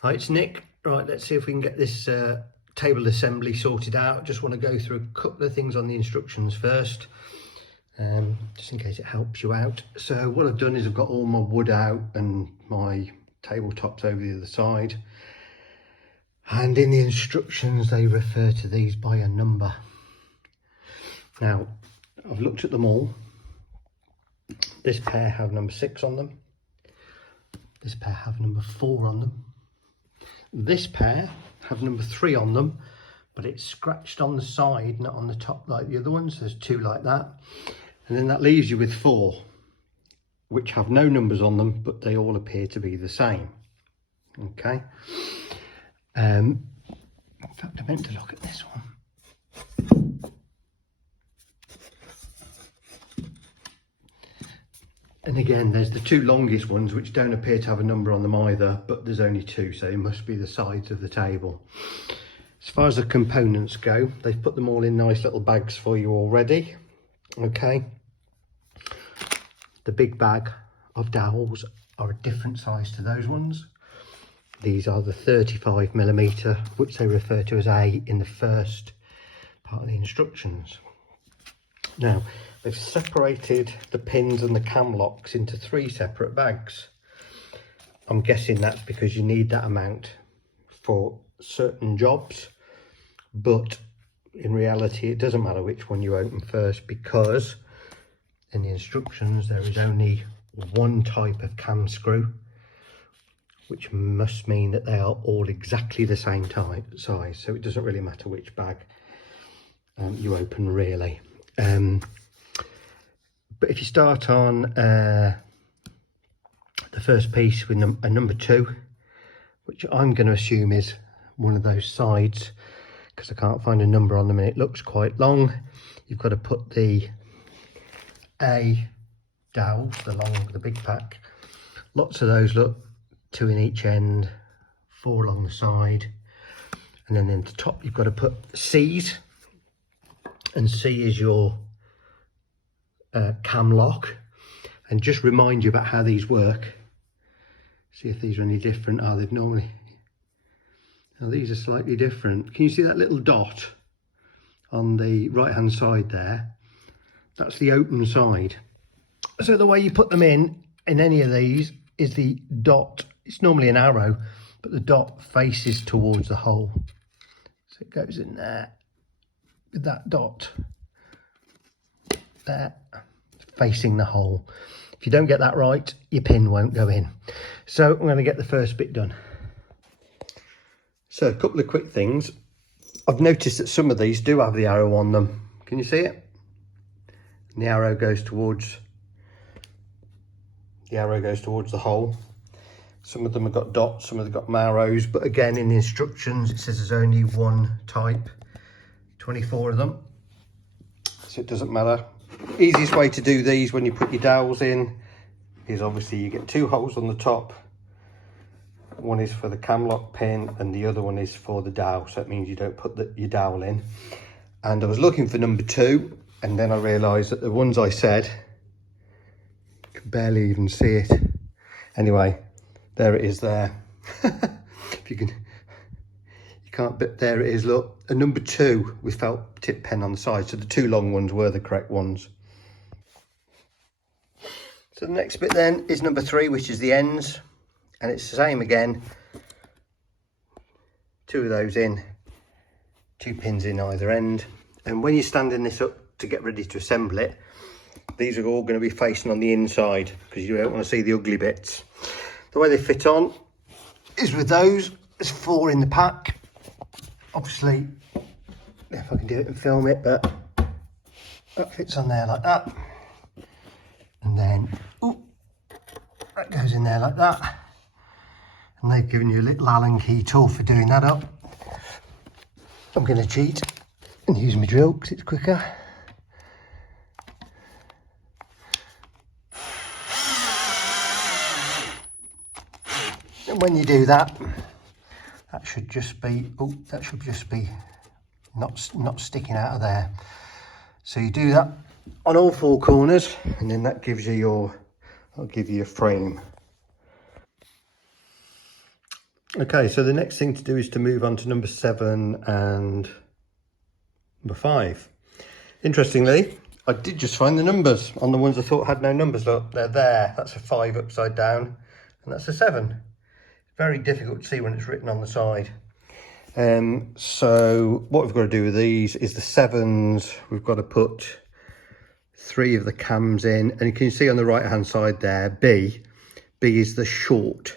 Hi, it's Nick. Right, let's see if we can get this table assembly sorted out. Just want to go through a couple of things on the instructions first, just in case it helps you out. So what I've done is I've got all my wood out and my tabletops over the other side. And in the instructions, they refer to these by a number. Now, I've looked at them all. This pair have number 6 on them. This pair have number 4 on them. This pair have number 3 on them, but it's scratched on the side, not on the top like the other ones. There's 2 like that. And then that leaves you with 4, which have no numbers on them, but they all appear to be the same. Okay. In fact, I meant to look at this one. And again, there's the 2 longest ones, which don't appear to have a number on them either, but there's only 2, so it must be the sides of the table. As far as the components go, they've put them all in nice little bags for you already. Okay. The big bag of dowels are a different size to those ones. These are the 35mm, which they refer to as A in the first part of the instructions. Now, they've separated the pins and the cam locks into 3 separate bags. I'm guessing that's because you need that amount for certain jobs, but in reality it doesn't matter which one you open first, because in the instructions there is only one type of cam screw, which must mean that they are all exactly the same size, so it doesn't really matter which bag you open really. But if you start on the first piece with a number 2, which I'm going to assume is one of those sides, because I can't find a number on them and it looks quite long, you've got to put the A dowel, the big pack. Lots of those, look, 2 in each end, 4 along the side, and then in the top you've got to put C's, and C is your cam lock. And just remind you about how these work. See if these are any different. They've normally, now these are slightly different. Can you see that little dot on the right hand side there? That's the open side. So the way you put them in any of these is the dot, it's normally an arrow, but the dot faces towards the hole, so it goes in there with that dot there facing the hole. If you don't get that right, your pin won't go in. So I'm going to get the first bit done. So a couple of quick things. I've noticed that some of these do have the arrow on them. Can you see it? And the arrow goes towards the hole. Some of them have got dots, some of them have got arrows, but again in the instructions it says there's only one type, 24 of them, so it doesn't matter. Easiest way to do these when you put your dowels in is obviously you get 2 holes on the top. One is for the cam lock pin and the other one is for the dowel, so it means you don't put your dowel in. And I was looking for number 2, and then I realised that the ones I said, I could barely even see it. Anyway, there it is there. If you can, you can't, but there it is, look, a number 2 with felt tip pen on the side, so the 2 long ones were the correct ones. So the next bit then is number 3, which is the ends, and it's the same again. 2 of those in, 2 pins in either end, and when you're standing this up to get ready to assemble it, these are all going to be facing on the inside because you don't want to see the ugly bits. The way they fit on is with those. There's 4 in the pack. Obviously, if I can do it and film it, but that fits on there like that. And then, ooh, that goes in there like that. And they've given you a little Allen key tool for doing that up. I'm going to cheat and use my drill because it's quicker. And when you do that, that should just be, not sticking out of there. So you do that on all 4 corners, and then that gives you I'll give you a frame. Okay, so the next thing to do is to move on to number 7 and number 5. Interestingly, I did just find the numbers on the ones I thought had no numbers. Look, they're there. That's a 5 upside down, and that's a 7. Very difficult to see when it's written on the side. So what we've got to do with these is the 7s, we've got to put 3 of the cams in, and you can see on the right hand side there, B is the short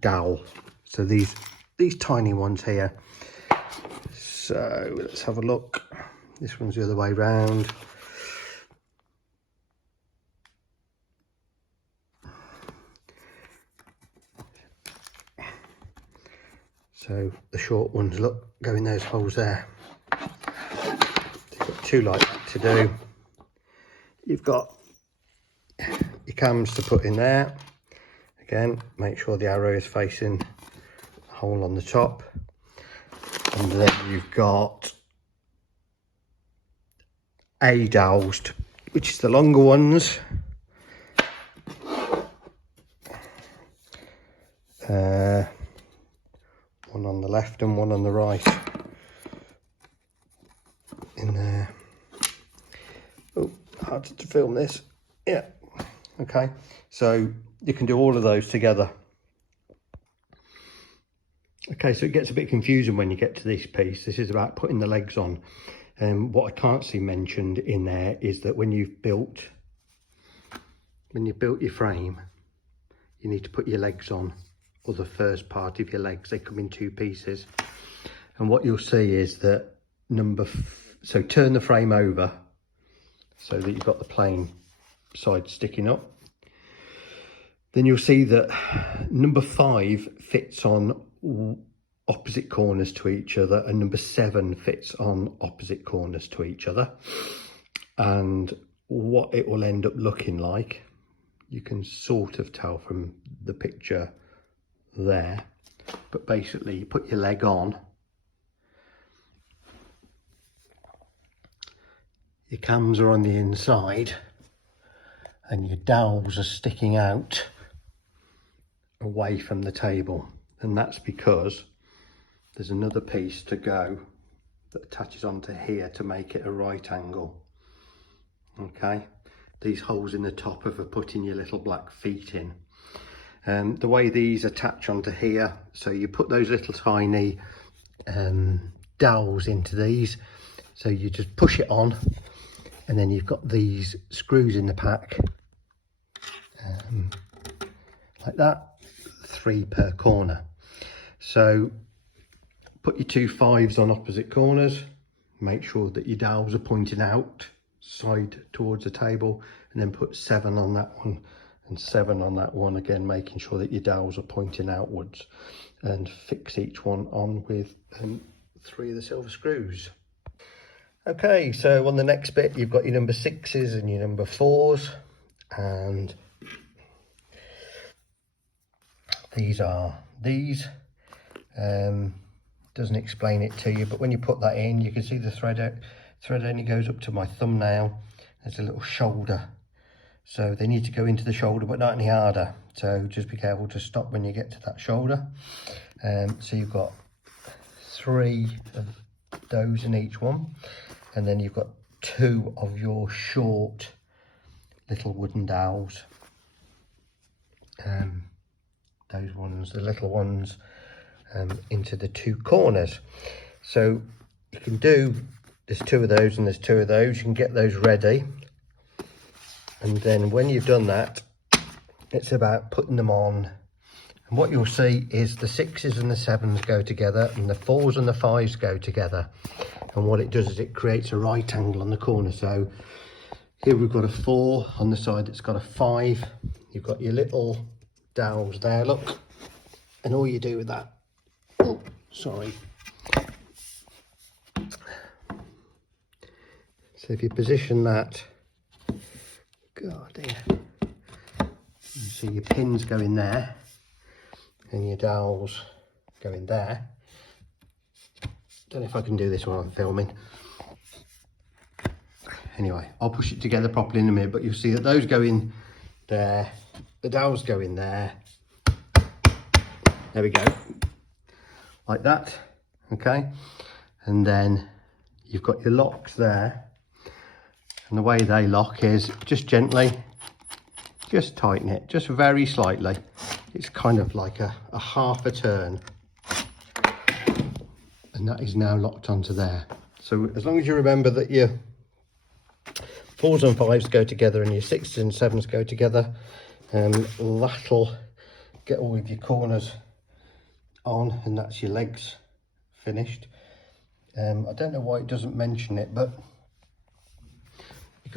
dowel. So these tiny ones here. So let's have a look. This one's the other way round. So the short ones, look, go in those holes there. You've got 2 like that to do. You've got your cams to put in there. Again, make sure the arrow is facing the hole on the top. And then you've got A dowels, which is the longer ones. One on the left and one on the right. In there. Oh, hard to film this. Yeah. Okay. So you can do all of those together. Okay, so it gets a bit confusing when you get to this piece. This is about putting the legs on. What I can't see mentioned in there is that when you've built your frame, you need to put your legs on, or the first part of your legs. They come in 2 pieces. And what you'll see is that so turn the frame over so that you've got the plain side sticking up. Then you'll see that number 5 fits on opposite corners to each other, and number 7 fits on opposite corners to each other. And what it will end up looking like, you can sort of tell from the picture there, but basically you put your leg on, your cams are on the inside, and your dowels are sticking out away from the table. And that's because there's another piece to go that attaches onto here to make it a right angle. Okay, these holes in the top are for putting your little black feet in. The way these attach onto here, so you put those little tiny dowels into these, so you just push it on, and then you've got these screws in the pack, like that, 3 per corner. So put your 2 5s on opposite corners, make sure that your dowels are pointing out side towards the table, and then put 7 on that one and 7 on that one, again making sure that your dowels are pointing outwards, and fix each one on with 3 of the silver screws. Okay, so on the next bit you've got your number 6s and your number 4s, and these are these. Doesn't explain it to you, but when you put that in, you can see the thread only goes up to my thumbnail. There's a little shoulder, so they need to go into the shoulder, but not any harder, so just be careful to stop when you get to that shoulder. So you've got 3 of those in each one, and then you've got 2 of your short little wooden dowels. Those ones, the little ones, into the 2 corners. So you can do, there's 2 of those and there's 2 of those. You can get those ready, and then when you've done that, it's about putting them on. And what you'll see is the 6s and the 7s go together, and the 4s and the 5s go together. And what it does is it creates a right angle on the corner. So here we've got a 4 on the side that's got a 5. You've got your little dowels there, look, and all you do with that, oh sorry, so if you position that, god dear, you see your pins go in there and your dowels go in there. Don't know if I can do this while I'm filming. Anyway, I'll push it together properly in a minute, but you'll see that those go in there, the dowels go in there, There we go, like that. Okay, and then you've got your locks there, and the way they lock is just gently, just tighten it, just very slightly. It's kind of like a half a turn, and that is now locked onto there. So as long as you remember that your 4s and 5s go together and your 6s and 7s go together, that'll get all of your corners on, and that's your legs finished. I don't know why it doesn't mention it, but you've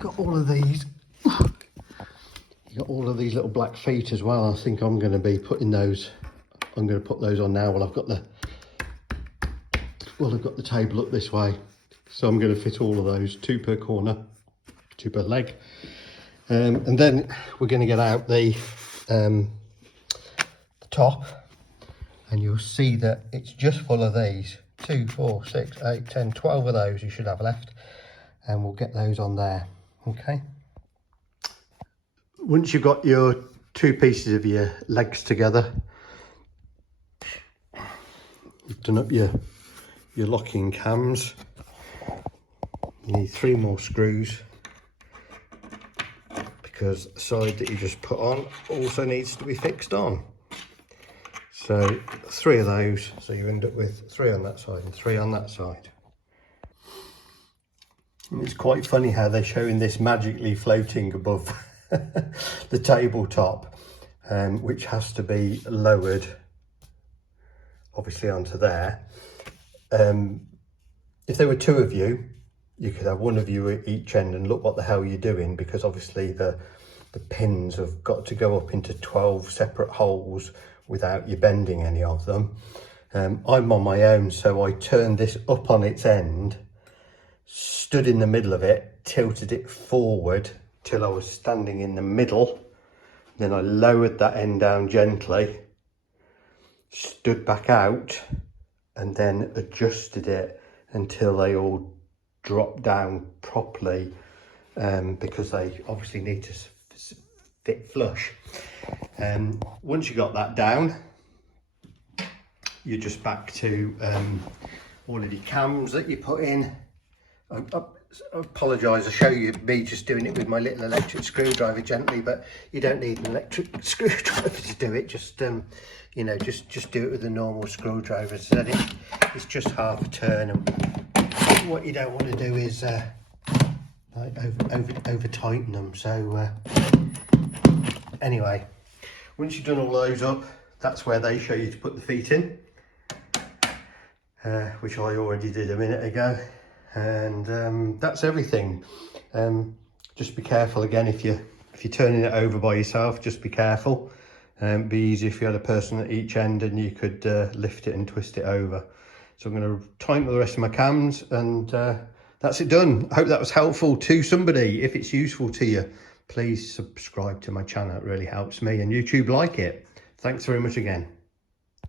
got all of these. You've got all of these little black feet as well. I think I'm going to be putting those. I'm going to put those on now. Well, I've got the table up this way, so I'm going to fit all of those, 2 per corner, 2 per leg, and then we're going to get out the top, and you'll see that it's just full of these. 2, 4, 6, 8, 10, 12 of those you should have left, and we'll get those on there. Okay, once you've got your 2 pieces of your legs together, you've done up your locking cams, you need 3 more screws, because the side that you just put on also needs to be fixed on. So 3 of those, so you end up with 3 on that side and 3 on that side. And it's quite funny how they're showing this magically floating above the tabletop, which has to be lowered obviously onto there. If there were 2 of you, you could have 1 of you at each end, and look what the hell you're doing, because obviously the pins have got to go up into 12 separate holes without you bending any of them. I'm on my own, so I turned this up on its end, stood in the middle of it, tilted it forward till I was standing in the middle, then I lowered that end down gently, stood back out, and then adjusted it until they all drop down properly, because they obviously need to fit flush. Once you got that down, you're just back to all of your cams that you put in. I apologise, I show you me just doing it with my little electric screwdriver gently, but you don't need an electric screwdriver to do it. Just you know, just do it with a normal screwdriver. So it's just half a turn, and what you don't want to do is like over tighten them. So anyway, once you've done all those up, that's where they show you to put the feet in, which I already did a minute ago. And that's everything. Just be careful again if you're turning it over by yourself. Just be careful. It'd be easy if you had a person at each end and you could lift it and twist it over. So I'm going to tighten the rest of my cams, and that's it done. I hope that was helpful to somebody. If it's useful to you, please subscribe to my channel. It really helps me, and YouTube like it. Thanks very much again.